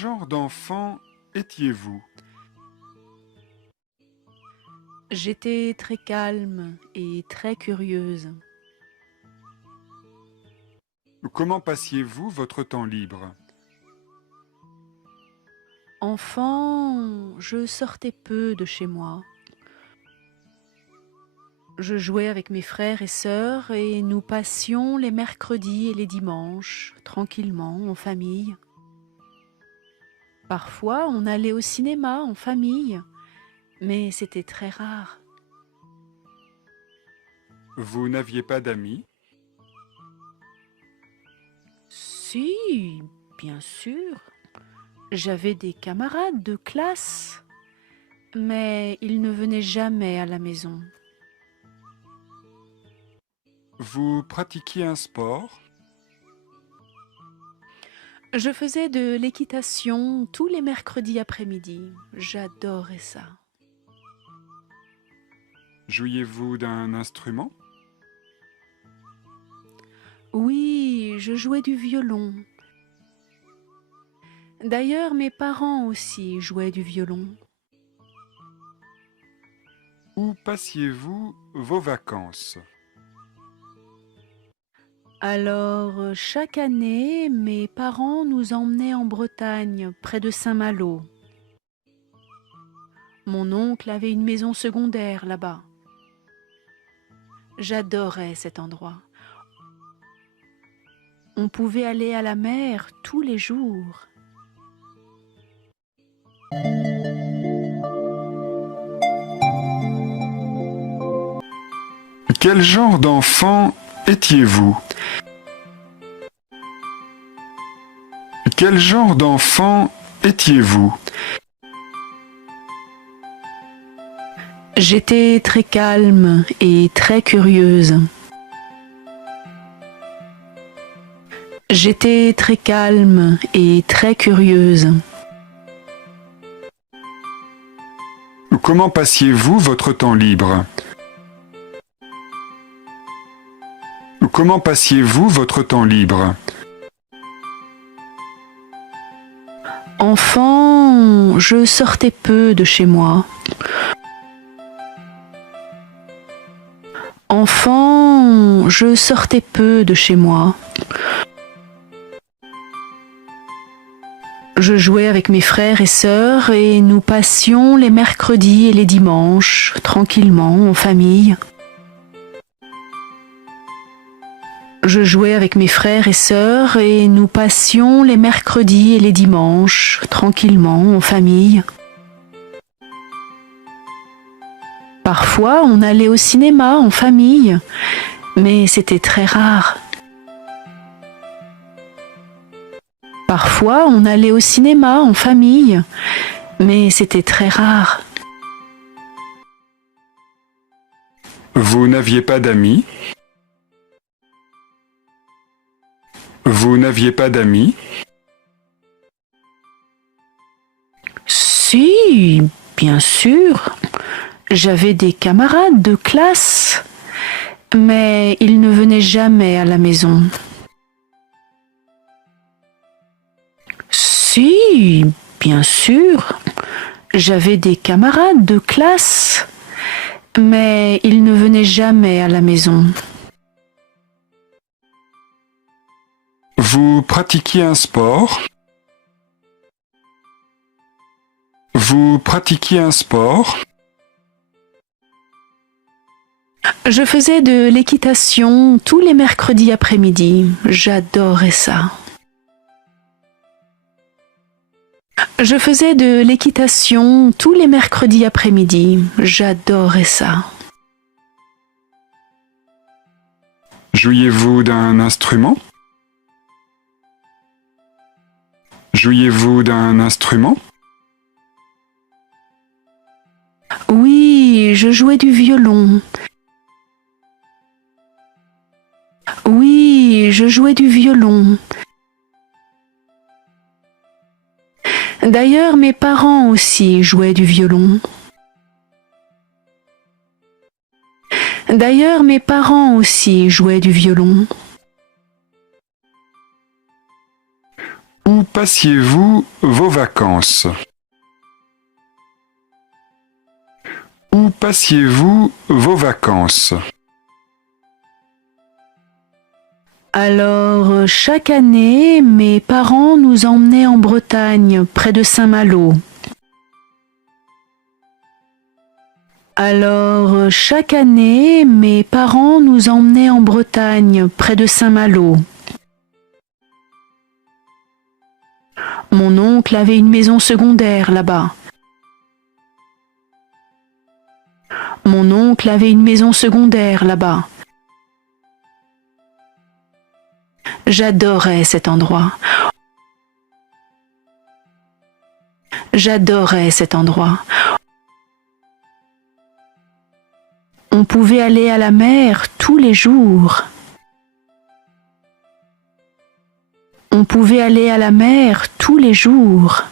genre d'enfant étiez-vous? J'étais très calme et très curieuse. Comment passiez-vous votre temps libre? Enfant, je sortais peu de chez moi. Je jouais avec mes frères et sœurs et nous passions les mercredis et les dimanches, tranquillement, en famille. Parfois, on allait au cinéma en famille, mais c'était très rare. Vous n'aviez pas d'amis? Si, bien sûr. J'avais des camarades de classe, mais ils ne venaient jamais à la maison. Vous pratiquiez un sport? Je faisais de l'équitation tous les mercredis après-midi. J'adorais ça. Jouiez-vous d'un instrument? Oui, je jouais du violon. D'ailleurs, mes parents aussi jouaient du violon. Où passiez-vous vos vacances? Alors, chaque année, mes parents nous emmenaient en Bretagne, près de Saint-Malo. Mon oncle avait une maison secondaire là-bas. J'adorais cet endroit. On pouvait aller à la mer tous les jours. Quel genre d'enfant étiez-vous? Quel genre d'enfant étiez-vous? J'étais très calme et très curieuse. J'étais très calme et très curieuse. Comment passiez-vous votre temps libre? Comment passiez-vous votre temps libre? Enfant, je sortais peu de chez moi. Enfant, je sortais peu de chez moi. Je jouais avec mes frères et sœurs et nous passions les mercredis et les dimanches, tranquillement, en famille. Je jouais avec mes frères et sœurs et nous passions les mercredis et les dimanches, tranquillement, en famille. Parfois, on allait au cinéma en famille, mais c'était très rare. Parfois, on allait au cinéma en famille, mais c'était très rare. Vous n'aviez pas d'amis? Vous n'aviez pas d'amis? Si, bien sûr. J'avais des camarades de classe, mais ils ne venaient jamais à la maison. Si, bien sûr. J'avais des camarades de classe, mais ils ne venaient jamais à la maison. Vous pratiquiez un sport? Vous pratiquiez un sport? Je faisais de l'équitation tous les mercredis après-midi. J'adorais ça. Je faisais de l'équitation tous les mercredis après-midi. J'adorais ça. Jouiez-vous d'un instrument? Jouiez-vous d'un instrument? Oui, je jouais du violon. Oui, je jouais du violon. D'ailleurs, mes parents aussi jouaient du violon. D'ailleurs, mes parents aussi jouaient du violon. Où passiez-vous vos vacances? Où passiez-vous vos vacances? Alors, chaque année, mes parents nous emmenaient en Bretagne, près de Saint-Malo. Alors, chaque année, mes parents nous emmenaient en Bretagne, près de Saint-Malo. Mon oncle avait une maison secondaire là-bas. Mon oncle avait une maison secondaire là-bas. J'adorais cet endroit. J'adorais cet endroit. On pouvait aller à la mer tous les jours. On pouvait aller à la mer tous les jours.